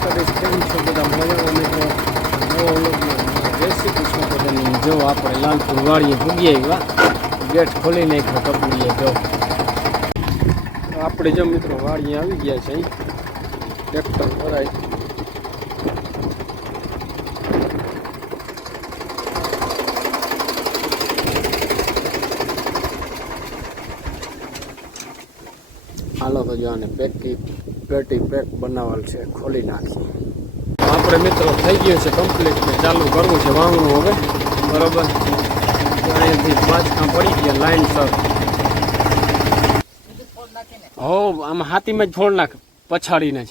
દ્વારકાધીશ કેમ છો જો આપણે લાલપુર વાળીએ ભૂગી આવ્યા ગેટ ખોલી નાખ્યો કપડીએ જો આપણે જો મિત્રો વાળીએ આવી ગયા છે ટ્રેક્ટર ભરાય હાલો તો જો આને પેકી, પેટી પેક બનાવેલ છે, ખોલી નાખી. આપણે મિત્રો, થઈ ગયું છે કમ્પ્લીટ ને ચાલુ કરવું છે વાવણું હવે. બરોબર? અહીંયાથી બાજકા પડી ગયા લાઈન સર હો, આમાં હાથીમાં જ ફોડ નાખ, પછાડીને જ.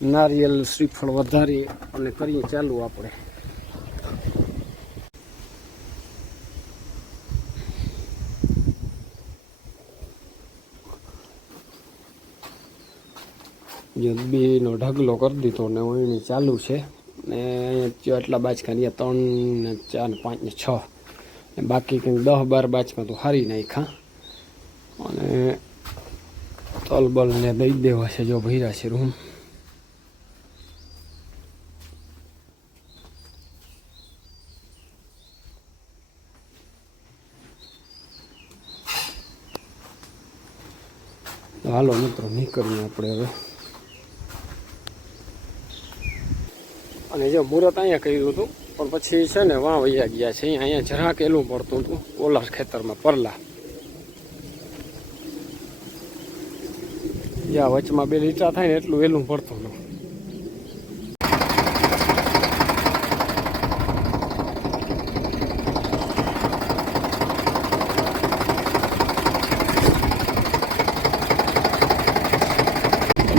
નારિયેલ, શ્રીફળ વધારી અને કરીએ ચાલુ આપણે. જો બેનો ઢગલો કરી દીધો ને એની ચાલુ છે. ને અહીંયા એટલા બાચકા ને ત્રણ ને ચાર ને પાંચ ને છ. ને બાકી કંઈક દસ બાર બાચકા તો હારી નાખ્યા. અને તલબલને દઈ દેવા છે જો ભર્યા છે રૂમ. હાલો મિત્રો નીકળીએ આપણે હવે. અને જો મુહૂર્ત અહીંયા કર્યું હતું, પણ પછી છે ને વાં વૈયા ગયા છે. અહીંયા જરાક એલું પડતું હતું ઓલા ખેતરમાં પરલા. જ્યાં વચમાં બે લીટા થાય ને એટલું એલું પડતું હતું.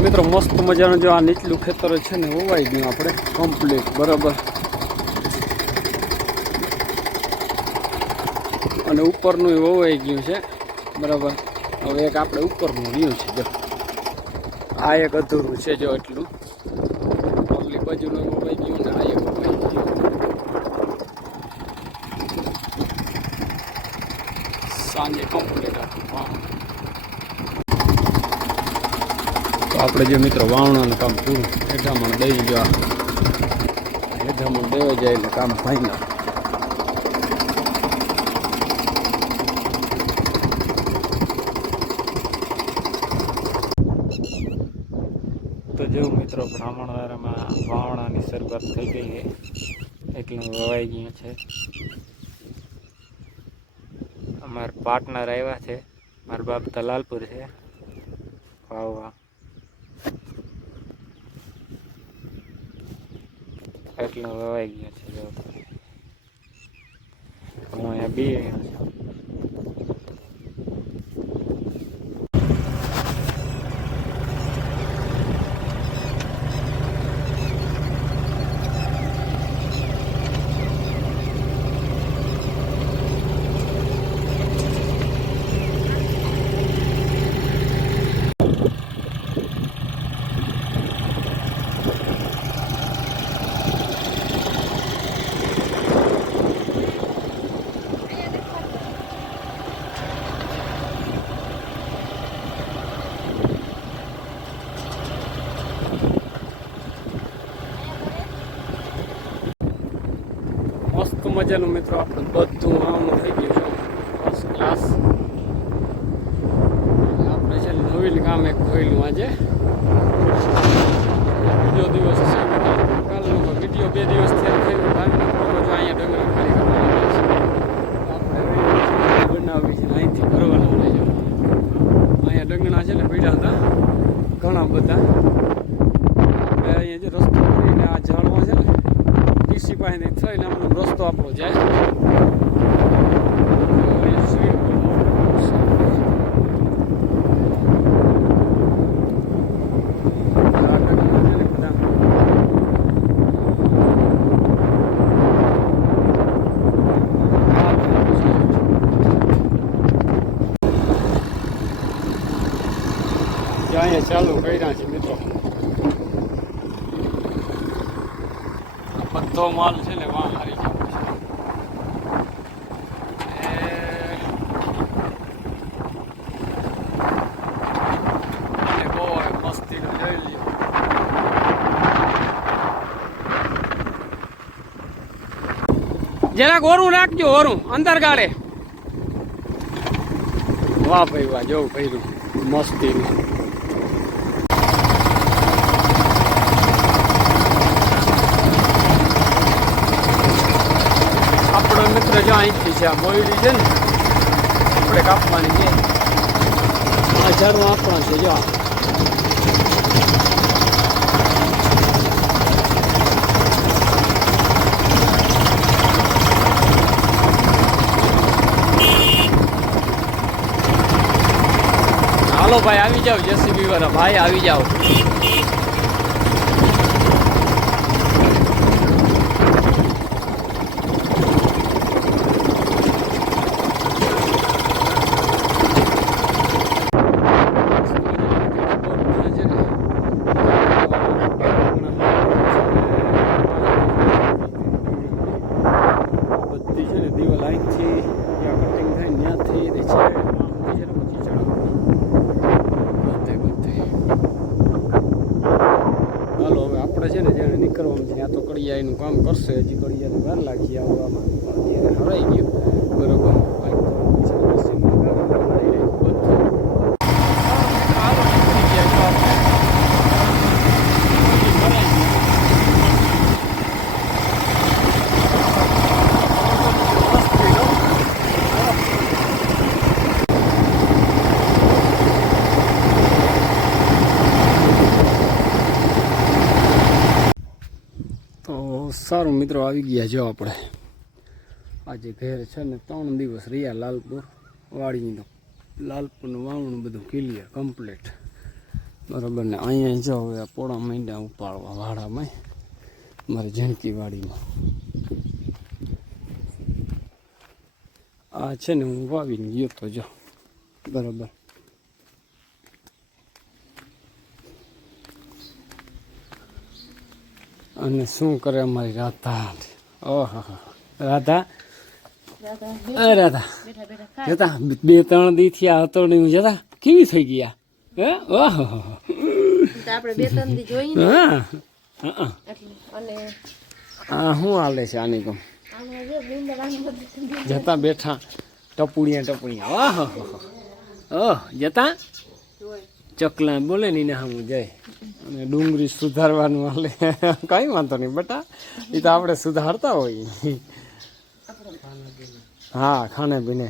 મિત્રો, મસ્ત મજાનું જો આ નીચલું ખેતર છે ને હોવાઈ ગયું આપણે કમ્પ્લીટ બરાબર. અને ઉપરનું વવાઈ ગયું છે, બરાબર. હવે એક આપણે ઉપરનું રહ્યું છે, જો. આ એક અધૂરું છે, જો, એટલું. ઓલી બાજુનું વવાઈ ગયું ને, આ એક સાંજે કમ્પ્લીટ હતું વાહ તો આપણે જે મિત્રો વાવણાનું કામ પૂરું, હેઠામણ દઈ જવા હેઠામણ દેવા જાય એટલે કામ ફાઈનલ તો જો મિત્રો બ્રાહ્મણવારામાં વાવણાની શરૂઆત થઈ ગઈ છે. એટલું વવાઈ ગયું છે. અમારા પાર્ટનર આવ્યા છે. મારા બાપ દલાલપુર છે. વાવવા. એટલું વવાઈ ગયું છે. જો હું અહીંયા બી મજાનું મિત્રો, આપણે બધું આવવાનું થઈ ગયું છે. ફર્સ્ટ ક્લાસ આપણે છે નવીન એક ખોયલું આજે. બીજો દિવસ છે કાલનો વીડિયો બે દિવસ થયા થયું કાલનો અહીંયા ડગરા ખાલી કરવાનો છે. બનાવી છે અહીંથી ભરવાનું હોય છે. અહીંયા ડંગણા છે ને પીડા હતા. ઘણા બધા. આપણે અહીંયા જે રસ્તો કરીને આ ઝાડવા છે ને ટીસી પાસેથી થઈને આમ રસ્તો આપણો જાય. ચાલુ કર્યા છે મિત્રો. તો માલ છે ને વાં હારી ગયો જરાક ઓરું રાખજો ઓરું. અંદર ગાળે. વાહ ભાઈ વાહ જોવું ભાઈ મસ્તી જો અહીંથી છે. આ મોયડી છે ને, આપણે કાપવાની છે. આ ઝાડું આપણા છે, જો. હાલો ભાઈ, આવી જાઓ, જેસીબી વાળા. ભાઈ, આવી જાઓ બધી છે ને દિવાલ અહીંથી ત્યાં કટિંગ થાય ને ત્યાંથી તે છે આમથી છે ને પછી ચડાવવાનું બધે બધે હાલો હવે છે ને જેને નીકળવાનું છે ત્યાં તો કડિયાનું કામ કરશે, હજી કડિયાને વાર લાગી આવવામાં. હરાઈ ગયું. બરોબર આ છે ને મશીનમાં કામ કરી રહ્યું બધું. હાલો, નીકળી ગયા જો આપણે. ભરાઈ ગયું. તો સારું મિત્રો આવી ગયા જો આપણે. આજે ઘેર છે ને ત્રણ દિવસ રહ્યા લાલપુર, વાડીની લાલપુરનું વાવણું બધું ક્લિયર કમ્પ્લીટ બરાબર ને અહીંયા જો હવે આ પોળા મહિના ઉપાડવા વાડામાં. મારી ઝીણકી વાડીમાં. આ છે ને હું વાવીને ગયો તો જો. બરાબર. અને શું કરે અમારી રાધા? ઓહો રાધા? એ રાધા. જતા બે ત્રણ દી થી આ હતો નહીં જતા. કેવી થઈ ગયા? હે? ઓહો આપણે બે ત્રણ દી જોઈએ હા હા અને આ શું હાલે છે આની કમ? જતા બેઠા ટપુડિયા ટપુડિયા. ઓહો ઓહ જતા? ચકલા બોલે ને હું જાય. અને ડુંગળી સુધારવાનું હાલે. કઈ વાંધો નહીં, બેટા, એ તો આપણે સુધારતા હોઈએ હા, ખાને પીને.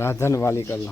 રાધન વાલી કરી